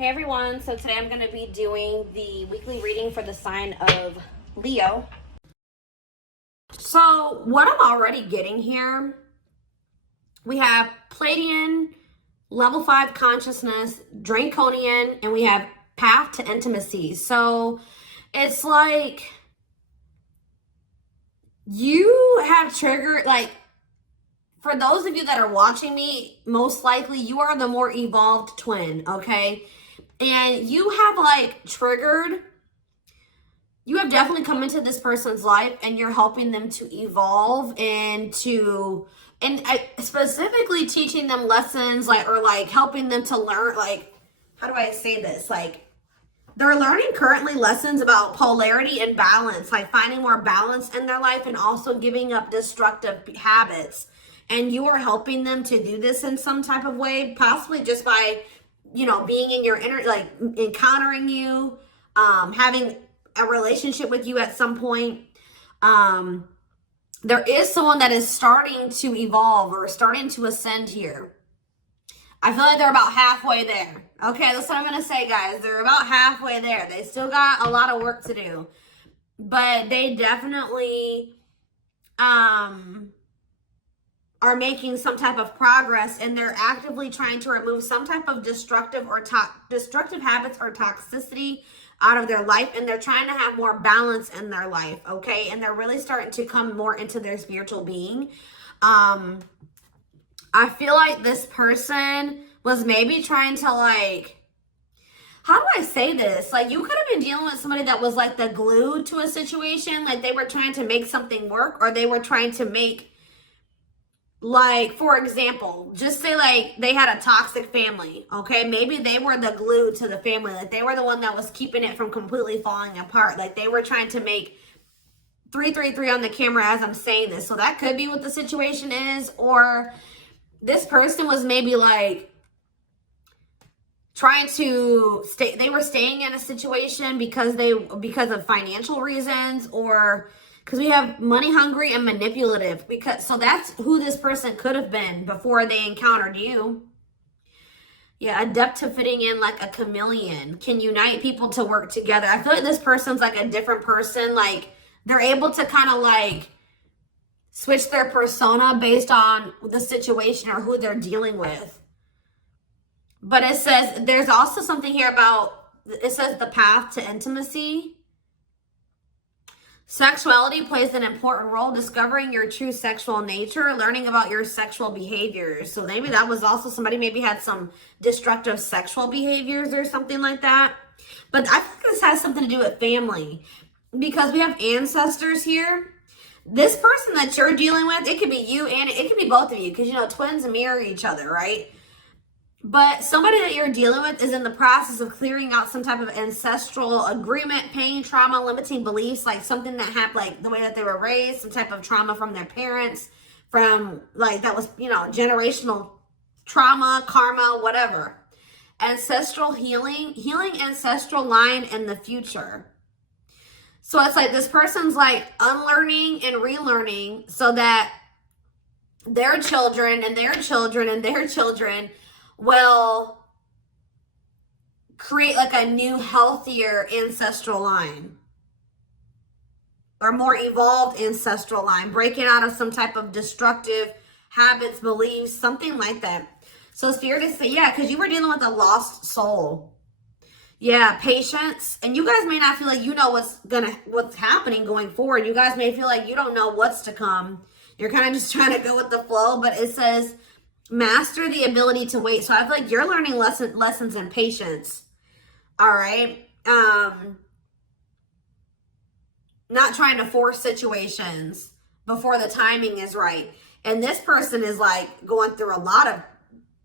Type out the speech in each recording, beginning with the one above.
Hey everyone, so today I'm going to be doing the weekly reading for the sign of Leo. So what I'm already getting here, we have Pleiadian, level 5 consciousness, Draconian, and we have path to intimacy. So it's like you have triggered, like, for those of you that are watching me, most likely you are the more evolved twin, okay? And you have like triggered, you have definitely come into this person's life and you're helping them to evolve and specifically teaching them lessons, like, or like helping them to learn, like, how do I say this? Like, they're learning currently lessons about polarity and balance, like finding more balance in their life and also giving up destructive habits. And you are helping them to do this in some type of way, possibly just by, you know, being in your inner, like encountering you, having a relationship with you at some point. There is someone that is starting to evolve or starting to ascend here. I feel like they're about halfway there. Okay, that's what I'm going to say, guys. They're about halfway there. They still got a lot of work to do. But they definitely are making some type of progress, and they're actively trying to remove some type of destructive habits or toxicity out of their life, and they're trying to have more balance in their life, okay? And they're really starting to come more into their spiritual being. I feel like this person was maybe trying to, like, how do I say this? Like, you could have been dealing with somebody that was like the glue to a situation, like they were trying to make something work, or they were trying to make, like, for example, just say like they had a toxic family, okay? Maybe they were the glue to the family. Like, they were the one that was keeping it from completely falling apart. Like, they were trying to make 333 on the camera as I'm saying this. So that could be what the situation is. Or this person was maybe like trying to stay, they were staying in a situation because of financial reasons, or because we have money hungry and manipulative, so that's who this person could have been before they encountered you. Yeah, adept to fitting in like a chameleon, can unite people to work together. I feel like this person's like a different person. Like, they're able to kind of like switch their persona based on the situation or who they're dealing with. But it says, there's also something here about, it says the path to intimacy. Sexuality plays an important role, discovering your true sexual nature, learning about your sexual behaviors. So maybe that was also somebody maybe had some destructive sexual behaviors or something like that. But I think this has something to do with family, because we have ancestors here. This person that you're dealing with, it could be you and it could be both of you, because, you know, twins mirror each other, right? But somebody that you're dealing with is in the process of clearing out some type of ancestral agreement, pain, trauma, limiting beliefs, like something that happened, like the way that they were raised, some type of trauma from their parents, from like that was, you know, generational trauma, karma, whatever. Ancestral healing ancestral line in the future. So it's like this person's like unlearning and relearning so that their children and their children and their children will create like a new, healthier ancestral line, or more evolved ancestral line, breaking out of some type of destructive habits, beliefs, something like that. So Spirit is saying, yeah, because you were dealing with a lost soul. Yeah, patience. And you guys may not feel like you know what's happening going forward. You guys may feel like you don't know what's to come. You're kind of just trying to go with the flow, but it says master the ability to wait. So I feel like you're learning lessons in patience. All right. Not trying to force situations before the timing is right. And this person is like going through a lot of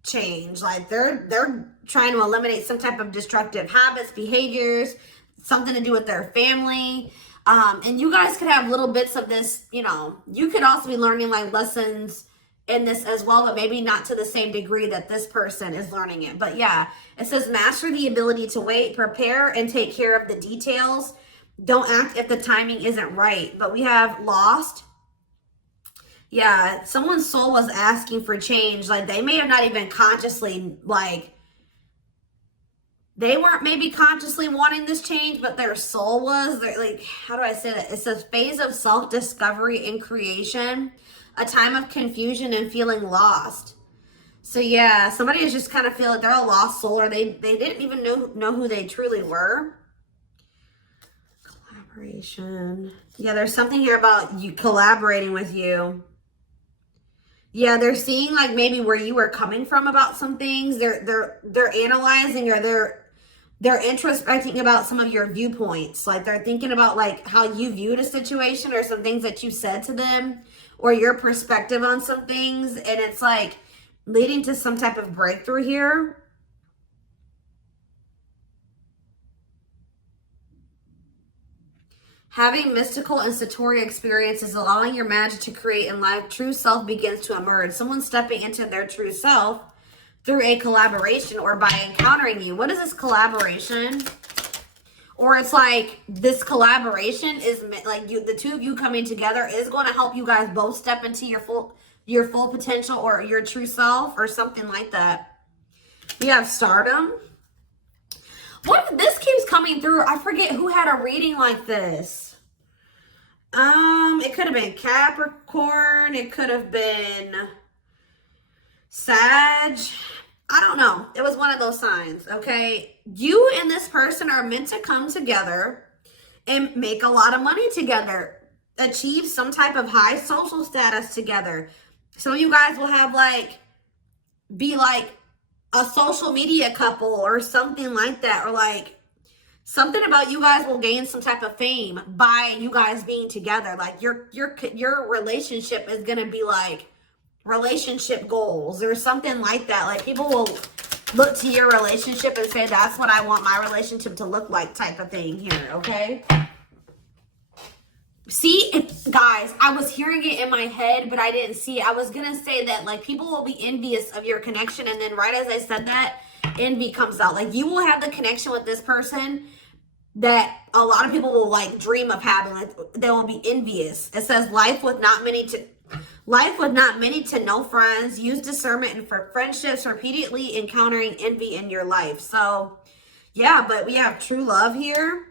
change. Like they're trying to eliminate some type of destructive habits, behaviors, something to do with their family. And you guys could have little bits of this, you know, you could also be learning like lessons in this as well, but maybe not to the same degree that this person is learning it. But yeah, it says master the ability to wait, prepare and take care of the details. Don't act if the timing isn't right. But we have lost. Yeah, someone's soul was asking for change. Like, they may have not even consciously like They weren't maybe consciously wanting this change, but their soul was. They're like, how do I say that? It's a phase of self-discovery and creation, a time of confusion and feeling lost. So yeah, somebody is just kind of feel like they're a lost soul, or they didn't even know who they truly were. Collaboration. Yeah, there's something here about you collaborating with you. Yeah, they're seeing like maybe where you were coming from about some things. They're analyzing, or they're introspecting about some of your viewpoints. Like they're thinking about like how you viewed a situation, or some things that you said to them, or your perspective on some things. And it's like leading to some type of breakthrough here. Having mystical and satori experiences, allowing your magic to create in life, true self begins to emerge. Someone stepping into their true self through a collaboration or by encountering you. What is this collaboration? Or it's like this collaboration is like you, the two of you coming together is going to help you guys both step into your full potential, or your true self, or something like that. We have stardom. What, this keeps coming through. I forget who had a reading like this. It could have been Capricorn. It could have been Sag. I don't know. It was one of those signs, okay? You and this person are meant to come together and make a lot of money together. Achieve some type of high social status together. Some of you guys will have like, be like a social media couple or something like that. Or like something about you guys will gain some type of fame by you guys being together. Like your relationship is going to be like relationship goals or something like that. Like people will look to your relationship and say, that's what I want my relationship to look like, type of thing here. Okay. See, guys, I was hearing it in my head, but I didn't see it. I was going to say that like people will be envious of your connection. And then right as I said that, envy comes out. Like you will have the connection with this person that a lot of people will like dream of having. Like they will be envious. It says life with not many to know friends. Use discernment and for friendships, repeatedly encountering envy in your life. So yeah, but we have true love here.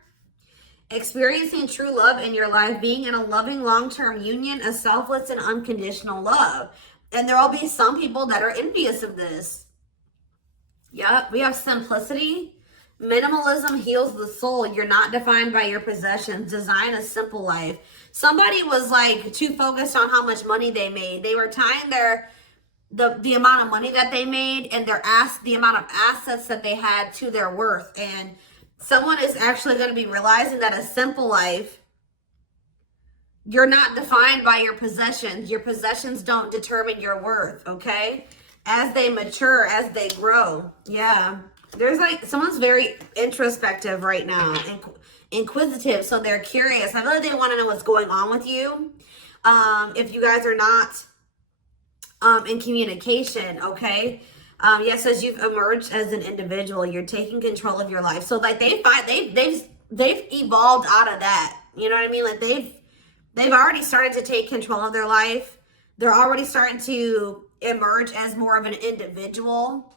Experiencing true love in your life, being in a loving long-term union, a selfless and unconditional love. And there will be some people that are envious of this. Yep, we have simplicity. Minimalism heals the soul. You're not defined by your possessions. Design a simple life. Somebody was like too focused on how much money they made. They were tying the amount of money that they made and the amount of assets that they had to their worth. And someone is actually going to be realizing that a simple life, you're not defined by your possessions. Your possessions don't determine your worth, okay? As they mature, as they grow. Yeah. There's like, someone's very introspective right now and inquisitive. So they're curious. I know they want to know what's going on with you. If you guys are not in communication, okay? Yes, as you've emerged as an individual, you're taking control of your life. So like they've evolved out of that. You know what I mean? Like they've already started to take control of their life. They're already starting to emerge as more of an individual,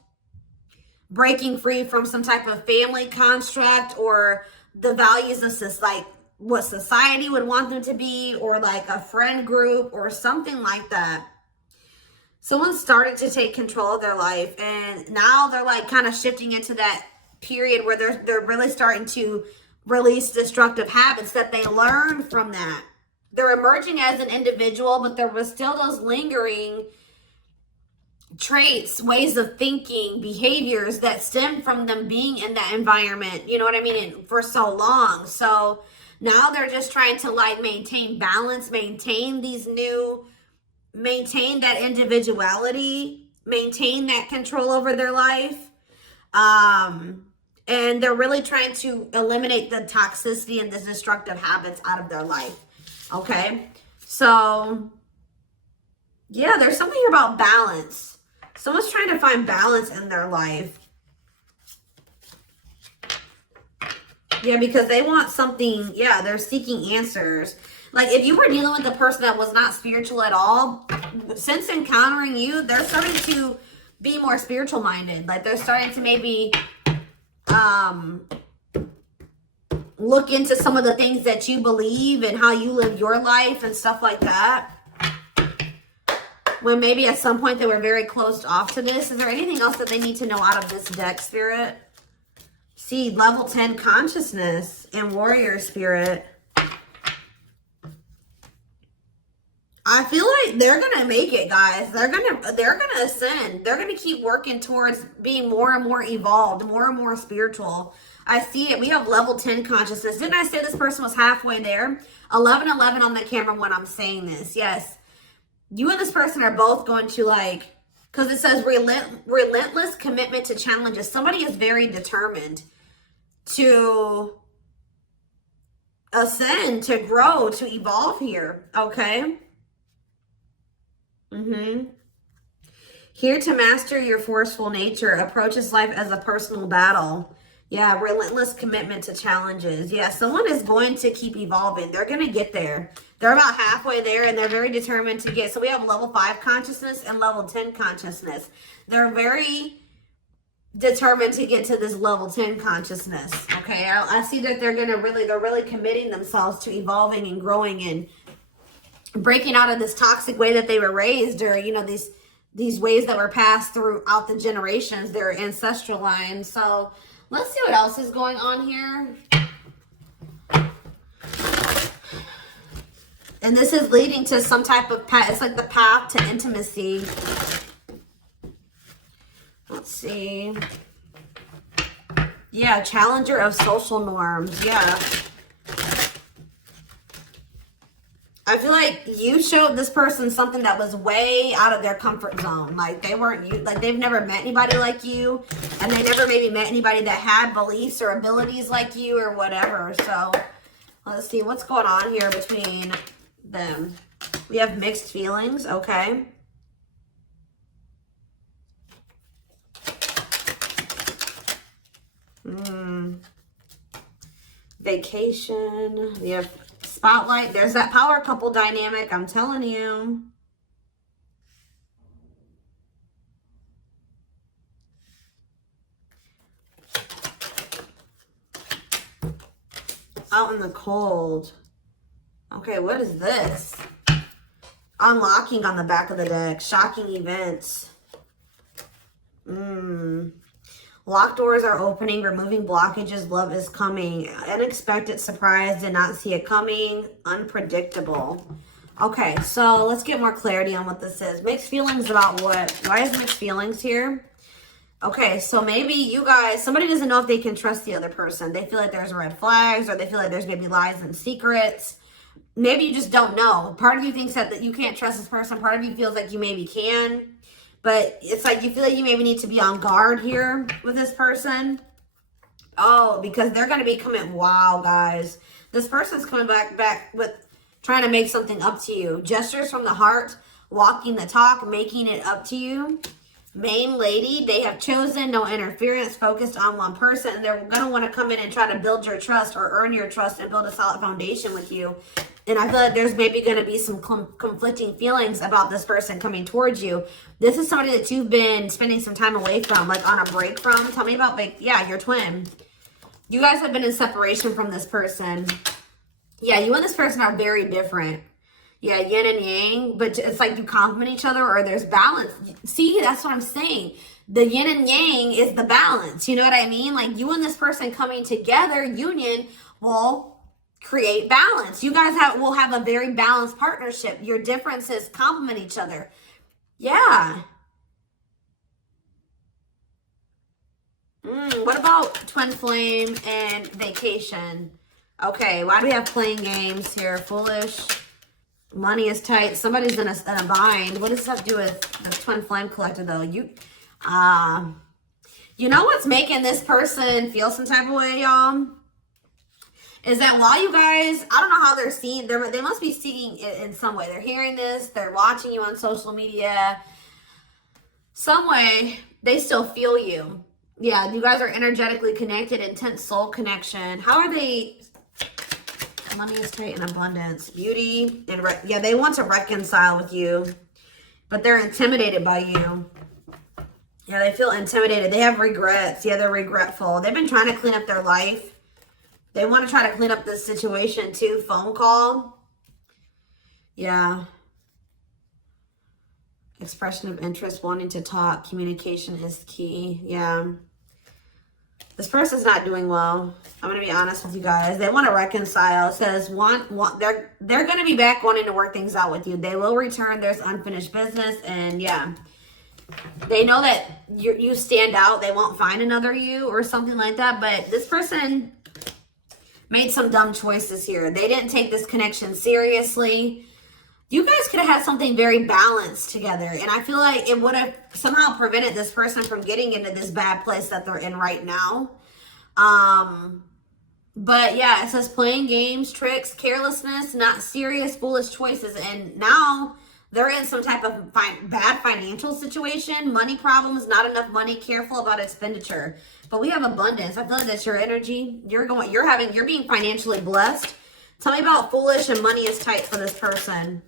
breaking free from some type of family construct or the values of like what society would want them to be, or like a friend group or something like that. Someone started to take control of their life, and now they're like kind of shifting into that period where they're really starting to release destructive habits that they learned from that. They're emerging as an individual, but there was still those lingering traits, ways of thinking, behaviors that stem from them being in that environment, you know what I mean, and for so long. So now they're just trying to like maintain balance, maintain that individuality, maintain that control over their life. And they're really trying to eliminate the toxicity and the destructive habits out of their life. Okay. So yeah, there's something about balance. Someone's trying to find balance in their life. Yeah, because they want something. Yeah, they're seeking answers. Like if you were dealing with a person that was not spiritual at all, since encountering you, they're starting to be more spiritual minded. Like they're starting to maybe look into some of the things that you believe and how you live your life and stuff like that. When maybe at some point they were very closed off to this. Is there anything else that they need to know out of this deck, Spirit? See, level 10 consciousness and warrior spirit. I feel like they're gonna make it, guys. They're gonna ascend. They're gonna keep working towards being more and more evolved, more and more spiritual. I see it. We have level 10 consciousness. Didn't I say this person was halfway there? 1111 on the camera when I'm saying this. Yes. You and this person are both going to, like, because it says relentless commitment to challenges. Somebody is very determined to ascend, to grow, to evolve here. Okay. Here to master your forceful nature. Approaches life as a personal battle. Yeah, relentless commitment to challenges. Yeah, someone is going to keep evolving. They're going to get there. They're about halfway there, and they're very determined to get. So we have level 5 consciousness and level 10 consciousness. They're very determined to get to this level 10 consciousness. Okay, I see that they're really committing themselves to evolving and growing and breaking out of this toxic way that they were raised, or, you know, these ways that were passed throughout the generations, their ancestral line. So let's see what else is going on here. And this is leading to some type of path. It's like the path to intimacy. Let's see. Yeah, challenger of social norms. Yeah. I feel like you showed this person something that was way out of their comfort zone. Like they weren't, like they've never met anybody like you, and they never maybe met anybody that had beliefs or abilities like you or whatever. So let's see what's going on here between them. We have mixed feelings. Okay. Vacation. We have spotlight. There's that power couple dynamic. I'm telling you. Out in the cold. Okay, what is this? Unlocking on the back of the deck. Shocking events. Locked doors are opening, removing blockages, love is coming. Unexpected surprise, did not see it coming. Unpredictable. Okay, so let's get more clarity on what this is. Mixed feelings about what? Why is mixed feelings here? Okay, so maybe you guys, somebody doesn't know if they can trust the other person. They feel like there's red flags, or they feel like there's maybe lies and secrets. Maybe you just don't know. Part of you thinks that you can't trust this person. Part of you feels like you maybe can. But it's like you feel like you maybe need to be on guard here with this person. Oh, because they're going to be coming. Wow, guys. This person's coming back with trying to make something up to you. Gestures from the heart, walking the talk, making it up to you. Main lady, they have chosen no interference, focused on one person. And they're going to want to come in and try to build your trust or earn your trust and build a solid foundation with you. And I feel like there's maybe going to be some conflicting feelings about this person coming towards you. This is somebody that you've been spending some time away from, like on a break from. Tell me about, like, yeah, your twin. You guys have been in separation from this person. Yeah, you and this person are very different. Yeah, yin and yang, but it's like you complement each other, or there's balance. See, that's what I'm saying. The yin and yang is the balance. You know what I mean? Like you and this person coming together, union, will create balance. You guys will have a very balanced partnership. Your differences complement each other. Yeah. What about twin flame and vacation? Okay, why do we have playing games here? Foolish. Money is tight. Somebody's in a bind. What does this have to do with the twin flame collector, though? You know what's making this person feel some type of way, y'all? Is that while you guys, I don't know how they're seeing, they must be seeing it in some way. They're hearing this, they're watching you on social media. Some way, they still feel you. Yeah, you guys are energetically connected, intense soul connection. How are they? Money is tight and abundance. Beauty, and yeah, they want to reconcile with you, but they're intimidated by you. Yeah, they feel intimidated. They have regrets. Yeah, they're regretful. They've been trying to clean up their life. They want to try to clean up this situation too. Phone call. Yeah. Expression of interest, wanting to talk. Communication is key. Yeah. This person's not doing well. I'm going to be honest with you guys. They want to reconcile. It says they're going to be back wanting to work things out with you. They will return. There's unfinished business. And yeah, they know that you stand out. They won't find another you or something like that. But this person made some dumb choices here. They didn't take this connection seriously. You guys could have had something very balanced together. And I feel like it would have somehow prevented this person from getting into this bad place that they're in right now. But yeah, it says playing games, tricks, carelessness, not serious, foolish choices. And now they're in some type of bad financial situation, money problems, not enough money, careful about expenditure. But we have abundance. I feel like that's your energy. You're being financially blessed. Tell me about foolish and money is tight for this person.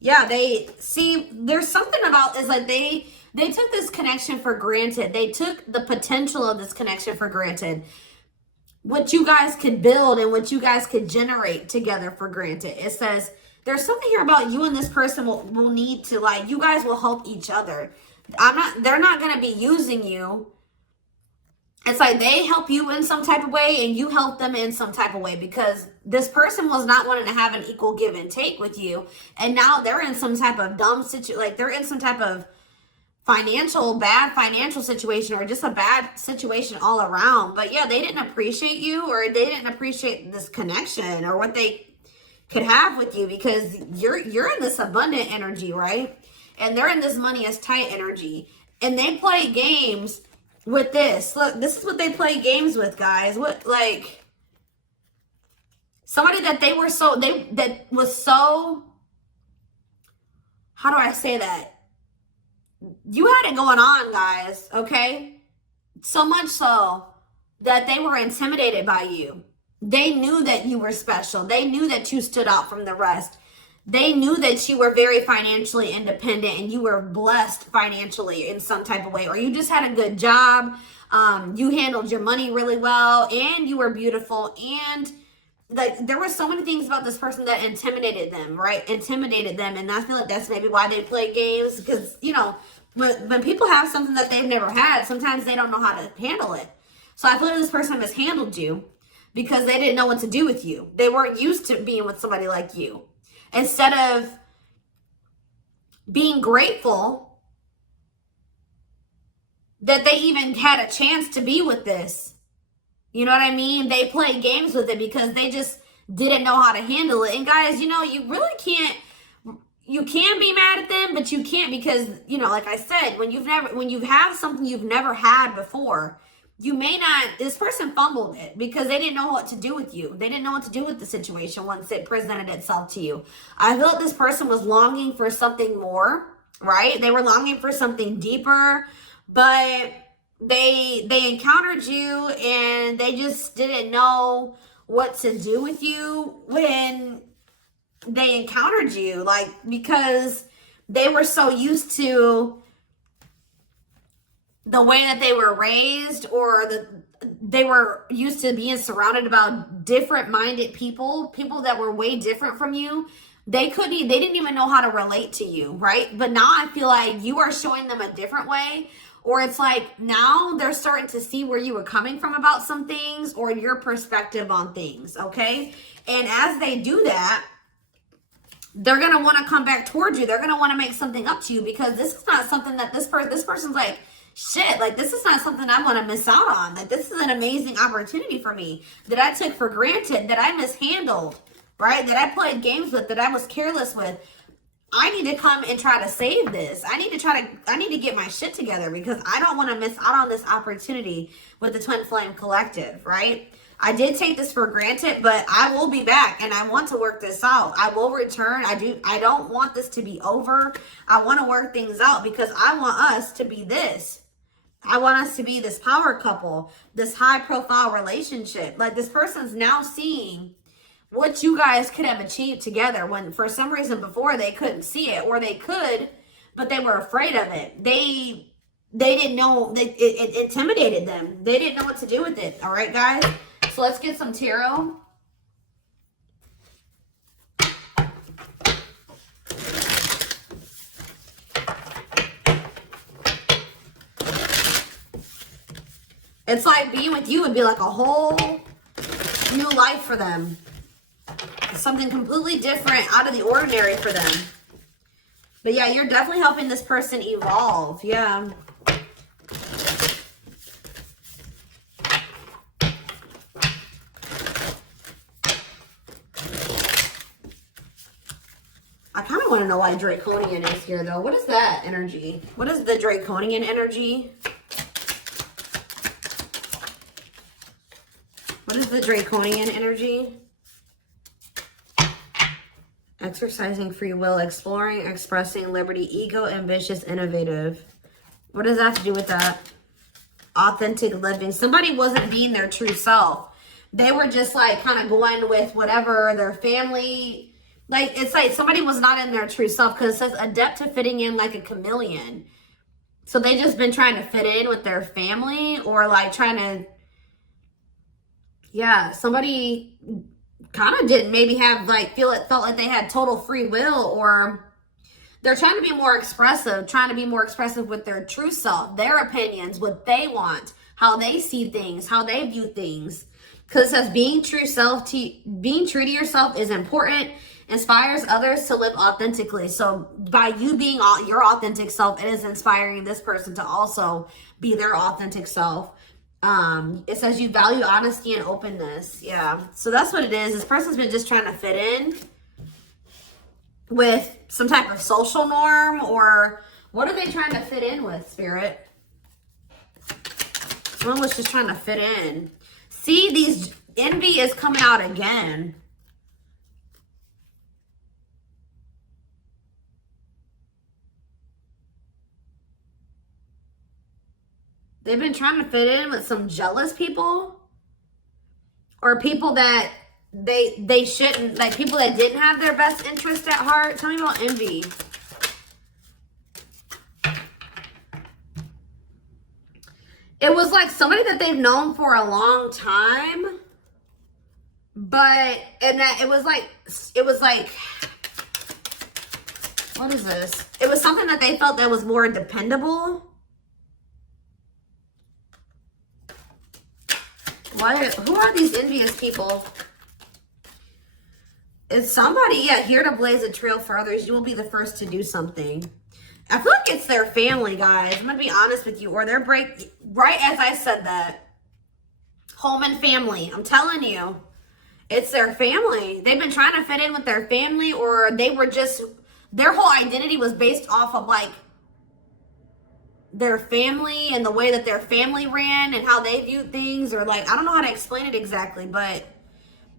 Yeah, there's something about this, like they took this connection for granted. They took the potential of this connection for granted. What you guys could build and what you guys could generate together for granted. It says there's something here about you and this person will need to, like, you guys will help each other. They're not going to be using you. It's like they help you in some type of way and you help them in some type of way, because this person was not wanting to have an equal give and take with you. And now they're in some type of dumb situation, like they're in some type of bad financial situation, or just a bad situation all around. But yeah, they didn't appreciate you, or they didn't appreciate this connection or what they could have with you, because you're in this abundant energy, right? And they're in this money is tight energy. And they play games with this. Look, this is what they play games with, guys. What, like, somebody that that was so, how do I say that? You had it going on, guys, okay? So much so that they were intimidated by you. They knew that you were special. They knew that you stood out from the rest. They knew that you were very financially independent and you were blessed financially in some type of way, or you just had a good job. You handled your money really well, and you were beautiful. And like, there were so many things about this person that intimidated them, right? Intimidated them. And I feel like that's maybe why they play games, because, you know, when people have something that they've never had, sometimes they don't know how to handle it. So I feel like this person mishandled you because they didn't know what to do with you. They weren't used to being with somebody like you. Instead of being grateful that they even had a chance to be with this, you know what I mean? They play games with it because they just didn't know how to handle it. And guys, you know, you really can't, you can be mad at them, but you can't, because, you know, like I said, when you have something you've never had before, you may not, this person fumbled it because they didn't know what to do with you. They didn't know what to do with the situation once it presented itself to you. I feel like this person was longing for something more, right? They were longing for something deeper, but they encountered you and they just didn't know what to do with you when they encountered you, like, because they were so used to the way that they were raised, or they were used to being surrounded about different minded people that were way different from you. They didn't even know how to relate to you, right? But now I feel like you are showing them a different way, or it's like now they're starting to see where you were coming from about some things, or your perspective on things, okay? And as they do that, they're going to want to come back towards you. They're going to want to make something up to you, because this is not something that this person's like, shit, like, this is not something I want to miss out on. Like, this is an amazing opportunity for me that I took for granted, that I mishandled, right? That I played games with, that I was careless with. I need to come and try to save this. I need to get my shit together, because I don't want to miss out on this opportunity with the Twin Flame Collective, right? I did take this for granted, but I will be back and I want to work this out. I will return. I don't want this to be over. I want to work things out, because I want us to be this. I want us to be this power couple, this high profile relationship. Like, this person's now seeing what you guys could have achieved together, when for some reason before they couldn't see it, or they could, but they were afraid of it. They they didn't know, it intimidated them. They didn't know what to do with it. All right, guys? So let's get some tarot. It's like being with you would be like a whole new life for them. Something completely different, out of the ordinary for them. But yeah, you're definitely helping this person evolve. Yeah. I kind of want to know why Draconian is here, though. What is that energy? What is the Draconian energy? What is the Draconian energy? Exercising free will, exploring, expressing liberty, ego, ambitious, innovative. What does that have to do with that? Authentic living. Somebody wasn't being their true self. They were just like kind of going with whatever their family, like it's like somebody was not in their true self, because it says adept to fitting in like a chameleon. So they just been trying to fit in with their family, or like trying to, yeah, somebody kind of didn't maybe have like felt like they had total free will, or they're trying to be more expressive, with their true self, their opinions, what they want, how they see things, how they view things. Because it says being true to yourself is important, inspires others to live authentically. So by you being your authentic self, it is inspiring this person to also be their authentic self. It says you value honesty and openness. Yeah. So that's what it is. This person's been just trying to fit in with some type of social norm, or what are they trying to fit in with, Spirit? Someone was just trying to fit in. See, these envy is coming out again. They've been trying to fit in with some jealous people, or people that they shouldn't, like people that didn't have their best interest at heart. Tell me about envy. It was like somebody that they've known for a long time, and that it was like, what is this? It was something that they felt that was more dependable. Who are these envious people? It's somebody, yeah, here to blaze a trail for others. You will be the first to do something. I feel like it's their family, guys. I'm going to be honest with you. Or their right as I said that. Home and family. I'm telling you. It's their family. They've been trying to fit in with their family, or they were just, their whole identity was based off of like their family and the way that their family ran and how they viewed things, or like, I don't know how to explain it exactly, but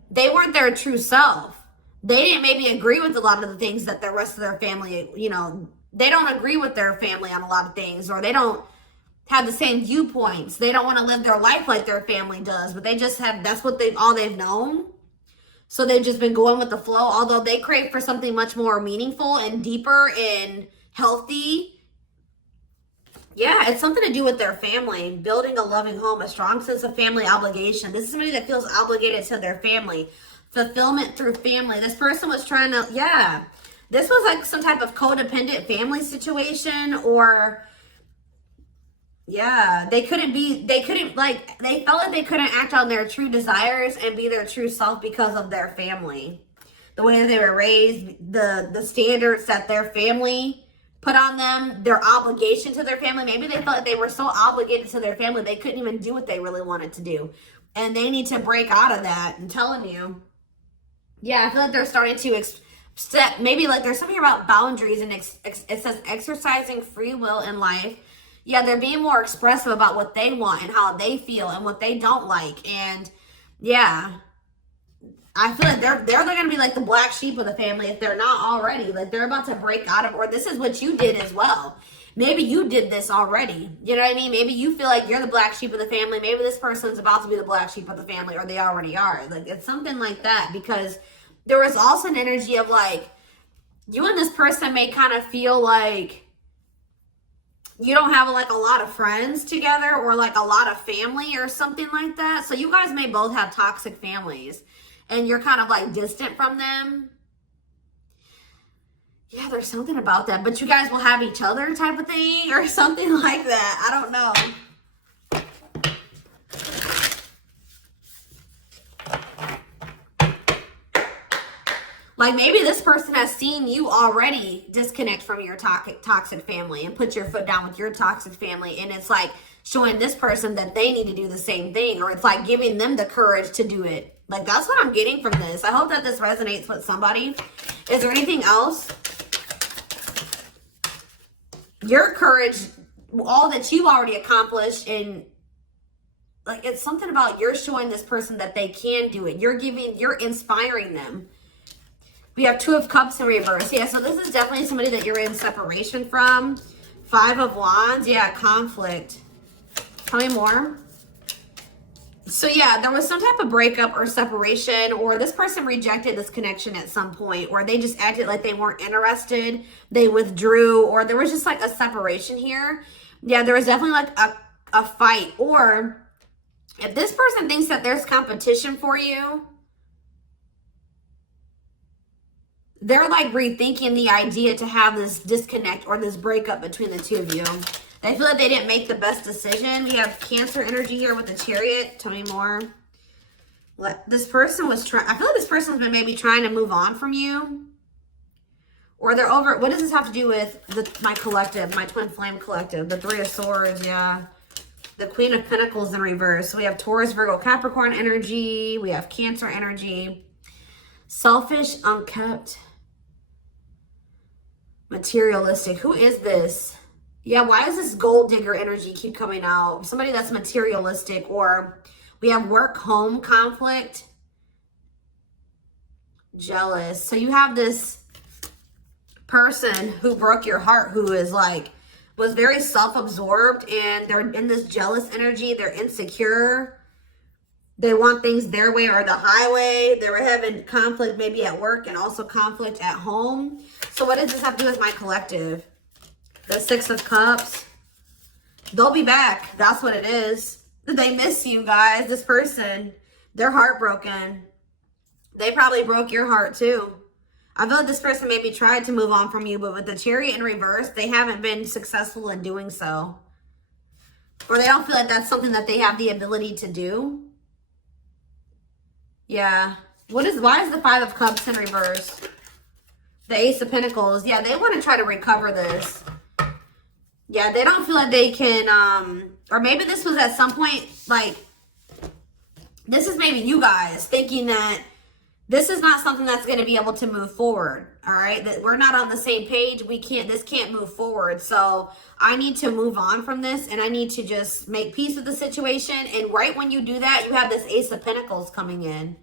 they weren't their true self. They didn't maybe agree with a lot of the things that the rest of their family, you know, they don't agree with their family on a lot of things, or they don't have the same viewpoints. They don't want to live their life like their family does, but they just have, that's what all they've known. So they've just been going with the flow, although they crave for something much more meaningful and deeper and healthy. Yeah, it's something to do with their family, building a loving home, a strong sense of family obligation. This is somebody that feels obligated to their family, fulfillment through family. This person was trying to, yeah, this was like some type of codependent family situation, or yeah, they felt like they couldn't act on their true desires and be their true self because of their family. The way that they were raised, the standards that their family put on them, their obligation to their family. Maybe they felt like they were so obligated to their family, they couldn't even do what they really wanted to do. And they need to break out of that. I'm telling you. Yeah, I feel like they're starting to step, maybe like there's something about boundaries, and it says exercising free will in life. Yeah, they're being more expressive about what they want and how they feel and what they don't like. And yeah, I feel like they're going to be like the black sheep of the family if they're not already. Like they're about to break out of, or this is what you did as well. Maybe you did this already. You know what I mean? Maybe you feel like you're the black sheep of the family. Maybe this person's about to be the black sheep of the family, or they already are. Like it's something like that, because there was also an energy of like, you and this person may kind of feel like you don't have like a lot of friends together or like a lot of family or something like that. So you guys may both have toxic families and you're kind of like distant from them. Yeah, there's something about that, but you guys will have each other type of thing or something like that. I don't know. Like maybe this person has seen you already disconnect from your toxic family and put your foot down with your toxic family. And it's like showing this person that they need to do the same thing, or it's like giving them the courage to do it. Like that's what I'm getting from this. I hope that this resonates with somebody. Is there anything else? Your courage, all that you've already accomplished, and like it's something about you're showing this person that they can do it. You're inspiring them. We have 2 of Cups in reverse. Yeah, so this is definitely somebody that you're in separation from. 5 of Wands. Yeah, conflict. Tell me more. So yeah, there was some type of breakup or separation, or this person rejected this connection at some point, or they just acted like they weren't interested. They withdrew, or there was just like a separation here. Yeah, there was definitely like a fight. Or if this person thinks that there's competition for you, they're like rethinking the idea to have this disconnect or this breakup between the 2 of you. They feel like they didn't make the best decision. We have Cancer energy here with the Chariot. Tell me more. This person was trying, I feel like this person's been maybe trying to move on from you. Or they're over, what does this have to do with my collective, my twin flame collective? The 3 of Swords, yeah. The Queen of Pentacles in reverse. So we have Taurus, Virgo, Capricorn energy. We have Cancer energy. Selfish, unkept. Materialistic. Who is this? Yeah, why does this gold digger energy keep coming out? Somebody that's materialistic. Or we have work home conflict. Jealous. So you have this person who broke your heart, who is like, was very self-absorbed, and they're in this jealous energy. They're insecure. They want things their way or the highway. They were having conflict maybe at work and also conflict at home. So what does this have to do with my collective? The 6 of Cups. They'll be back. That's what it is. They miss you guys. This person, they're heartbroken. They probably broke your heart too. I feel like this person maybe tried to move on from you, but with the Chariot in reverse, they haven't been successful in doing so. Or they don't feel like that's something that they have the ability to do. Yeah. Why is the 5 of Cups in reverse? The Ace of Pentacles. Yeah, they want to try to recover this. Yeah, they don't feel like they can, or maybe this was at some point, like, this is maybe you guys thinking that this is not something that's going to be able to move forward. All right. That we're not on the same page. This can't move forward. So I need to move on from this, and I need to just make peace with the situation. And right when you do that, you have this Ace of Pentacles coming in.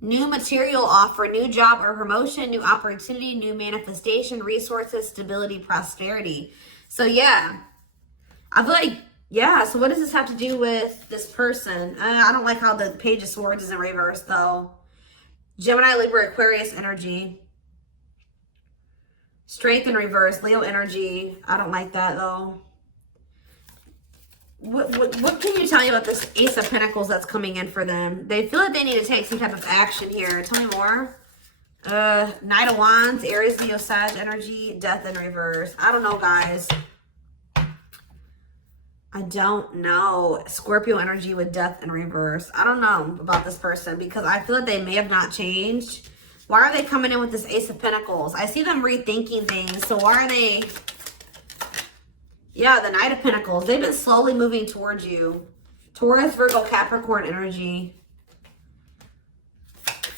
New material offer, new job or promotion, new opportunity, new manifestation, resources, stability, prosperity. So yeah, I feel like, yeah. So what does this have to do with this person? I don't like how the Page of Swords is in reverse though. Gemini, Libra, Aquarius energy. Strength in reverse, Leo energy. I don't like that though. What can you tell me about this Ace of Pentacles that's coming in for them? They feel like they need to take some type of action here. Tell me more. Knight of Wands, Aries, Leo, Sag energy, Death in reverse. I don't know, guys. I don't know. Scorpio energy with Death in reverse. I don't know about this person because I feel like they may have not changed. Why are they coming in with this Ace of Pentacles? I see them rethinking things. So why are they... Yeah, the Knight of Pentacles. They've been slowly moving towards you. Taurus, Virgo, Capricorn energy.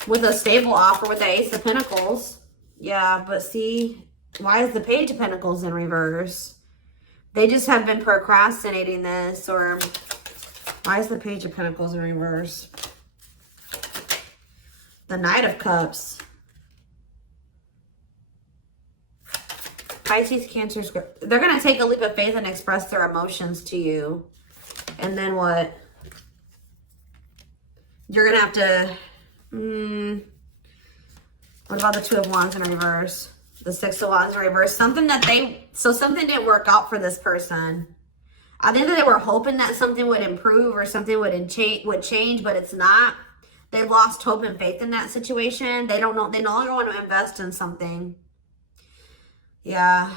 With a stable offer with the Ace of Pentacles. Yeah, but see, why is the Page of Pentacles in reverse? They just have been procrastinating this. Or why is the Page of Pentacles in reverse? The Knight of Cups. Pisces, Cancer, Scorpio. They're going to take a leap of faith and express their emotions to you. And then what? You're going to have to... what about the Two of Wands in reverse? The Six of Wands in reverse. Something didn't work out for this person. I think that they were hoping that something would improve or something would change, but it's not. They lost hope and faith in that situation. They don't know. They no longer want to invest in something. Yeah.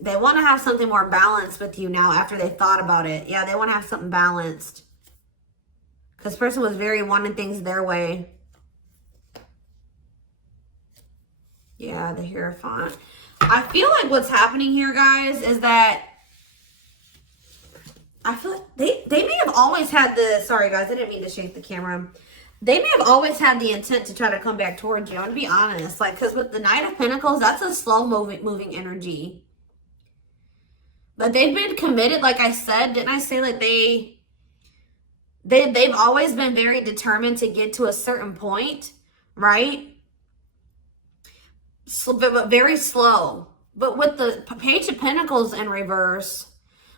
They want to have something more balanced with you now after they thought about it. Yeah, they want to have something balanced. Because this person was very wanting things their way. Yeah, the Hierophant. I feel like what's happening here, guys, is that I feel like they may have always had the, sorry guys, I didn't mean to shake the camera. They may have always had the intent to try to come back towards you. I'm going to be honest. Like, because with the Knight of Pentacles, that's a slow moving energy. But they've been committed, like I said. Didn't I say like they've always been very determined to get to a certain point, right? So, but very slow. But with the Page of Pentacles in reverse,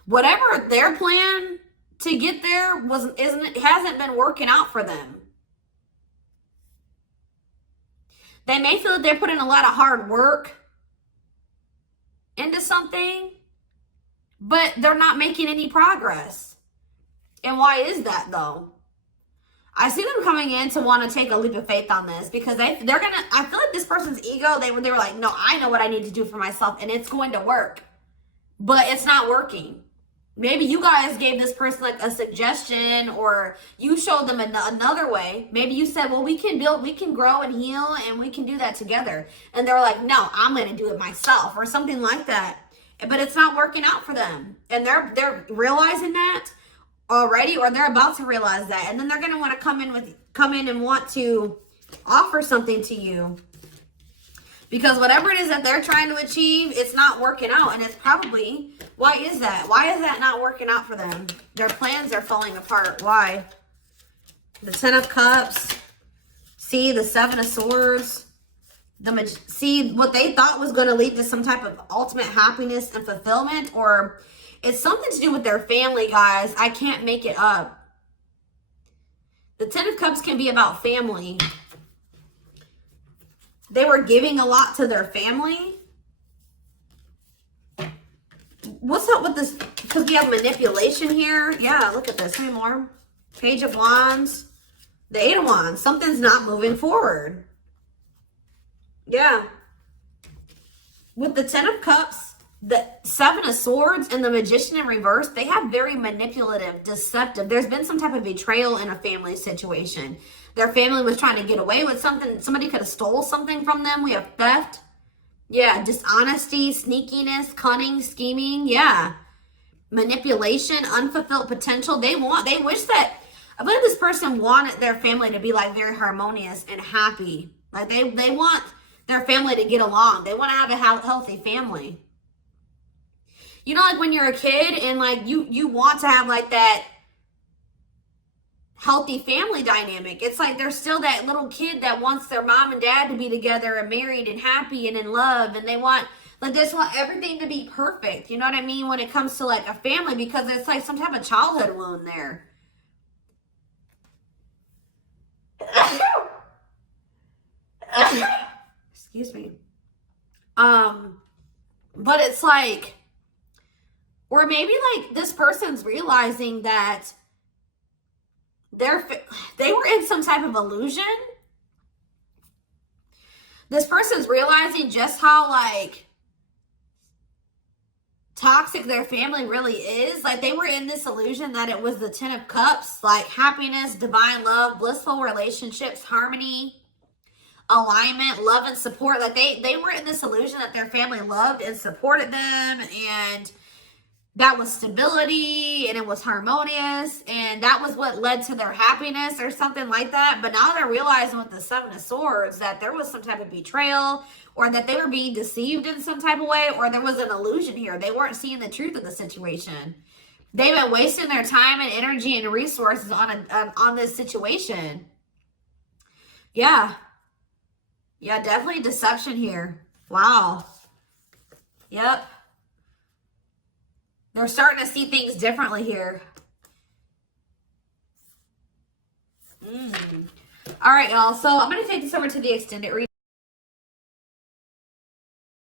whatever their plan to get there hasn't been working out for them. They may feel that they're putting a lot of hard work into something, but they're not making any progress. And why is that though? I see them coming in to want to take a leap of faith on this because they're gonna, I feel like this person's ego, they were like, no, I know what I need to do for myself and it's going to work, but it's not working. Maybe you guys gave this person like a suggestion, or you showed them another way. Maybe you said, well, we can build, we can grow and heal, and we can do that together. And they're like, no, I'm going to do it myself, or something like that. But it's not working out for them. And they're realizing that already, or they're about to realize that. And then they're going to want to come in and want to offer something to you. Because whatever it is that they're trying to achieve, it's not working out. And it's probably, why is that? Why is that not working out for them? Their plans are falling apart. Why? The Ten of Cups. See, the Seven of Swords. See, what they thought was going to lead to some type of ultimate happiness and fulfillment. Or it's something to do with their family, guys. I can't make it up. The Ten of Cups can be about family. They were giving a lot to their family. What's up with this? Because we have manipulation here. Yeah, look at this. How many more? Page of Wands. The Eight of Wands. Something's not moving forward. Yeah. With the Ten of Cups, the Seven of Swords, and the Magician in reverse, they have very manipulative, deceptive. There's been some type of betrayal in a family situation. Their family was trying to get away with something. Somebody could have stole something from them. We have theft. Yeah, dishonesty, sneakiness, cunning, scheming. Yeah. Manipulation, unfulfilled potential. They wish that, I believe this person wanted their family to be like very harmonious and happy. Like they want their family to get along. They want to have a healthy family. You know, like when you're a kid and like you want to have like that healthy family dynamic. It's like there's still that little kid that wants their mom and dad to be together and married and happy and in love, and they want everything to be perfect. You know what I mean? When it comes to like a family, because it's like some type of childhood wound there. Excuse me. But it's like, or maybe like this person's realizing that they were in some type of illusion. This person's realizing just how like toxic their family really is. Like they were in this illusion that it was the Ten of Cups, like happiness, divine love, blissful relationships, harmony, alignment, love and support. Like they were in this illusion that their family loved and supported them, and that was stability, and it was harmonious, and that was what led to their happiness or something like that. But now they're realizing with the Seven of Swords that there was some type of betrayal, or that they were being deceived in some type of way, or there was an illusion here. They weren't seeing the truth of the situation. They've been wasting their time and energy and resources on this situation. Yeah. Yeah, definitely deception here. Wow. Yep. They're starting to see things differently here. All right, y'all. So I'm going to take this over to the extended reading.